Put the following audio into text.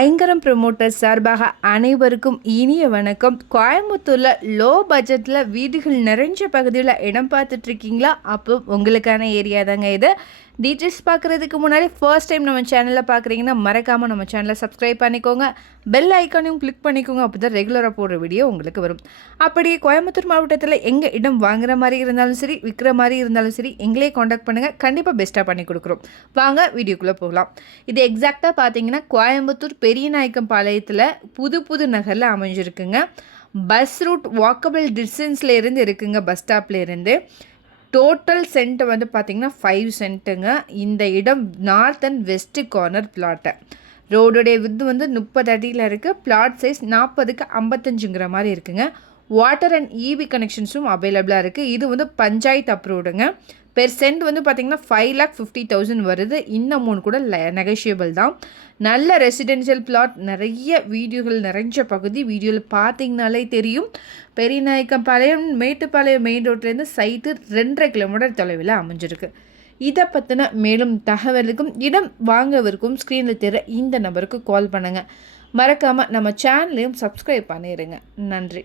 ஐங்கரம் promoters சார்பாக அனைவருக்கும் இனிய வணக்கம். கோயம்புத்தூரில் லோ பட்ஜெட்டில் வீடுகள் நிறைஞ்ச பகுதியில் இடம் பார்த்துட்ருக்கீங்களா? அப்போ உங்களுக்கான ஏரியா தாங்க இது. டீட்டெயில்ஸ் பார்க்குறதுக்கு முன்னாடி ஃபர்ஸ்ட் டைம் நம்ம சேனலில் பார்க்குறீங்கன்னா மறக்காமல் நம்ம சேனலை சப்ஸ்கிரைப் பண்ணிக்கோங்க, பெல் ஐக்கானையும் கிளிக் பண்ணிக்கோங்க. அப்போ தான் ரெகுலராக போடுற வீடியோ உங்களுக்கு வரும். அப்படியே கோயம்புத்தூர் மாவட்டத்தில் எங்கே இடம் வாங்குற மாதிரி இருந்தாலும் சரி, விற்கிற மாதிரி இருந்தாலும் சரி, எங்களே காண்டாக்ட் பண்ணுங்கள். கண்டிப்பாக பெஸ்ட்டாக பண்ணி கொடுக்குறோம். வாங்க வீடியோக்குள்ளே போகலாம். இது எக்ஸாக்டாக பார்த்தீங்கன்னா கோயம்புத்தூர் பெரியநாயக்கம் பாளையத்தில் புது நகரில் அமைஞ்சிருக்குங்க. பஸ் ரூட் வாக்கபிள் டிஸ்டன்ஸில் இருந்து இருக்குங்க. பஸ் ஸ்டாப்லேருந்து டோட்டல் சென்ட் வந்து பார்த்திங்கன்னா 5 சென்ட்டுங்க. இந்த இடம் north and west corner plot. ரோடுடைய வித்து வந்து 30 அடியில் இருக்குது. பிளாட் சைஸ் 40க்கு 55ங்கிற மாதிரி இருக்குங்க. வாட்டர் அண்ட் இபி கனெக்ஷன்ஸும் அவைலபிளாக இருக்குது. இது வந்து பஞ்சாயத்து அப்ரூவ்டுங்க. பெர் சென்ட் வந்து பார்த்திங்கன்னா 5,50,000 வருது. இந்த அமௌண்ட் கூட நெகோஷியபிள் தான். நல்ல ரெசிடென்ஷியல் பிளாட், நிறைய வீடியோகள் நிறைஞ்ச பகுதி. வீடியோவில் பார்த்திங்கனாலே தெரியும். பெரியநாயக்கம் பாளையம் மேட்டுப்பாளையம் மெயின் ரோட்லேருந்து சைட்டு 2.5 கிலோமீட்டர் தொலைவில் அமைஞ்சிருக்கு. இதை பற்றின மேலும் தகவலுக்கும் இடம் வாங்கவிருக்கும் ஸ்க்ரீனில் தெரிய இந்த நம்பருக்கு கால் பண்ணுங்கள். மறக்காமல் நம்ம சேனலையும் சப்ஸ்கிரைப் பண்ணிடுங்க. நன்றி.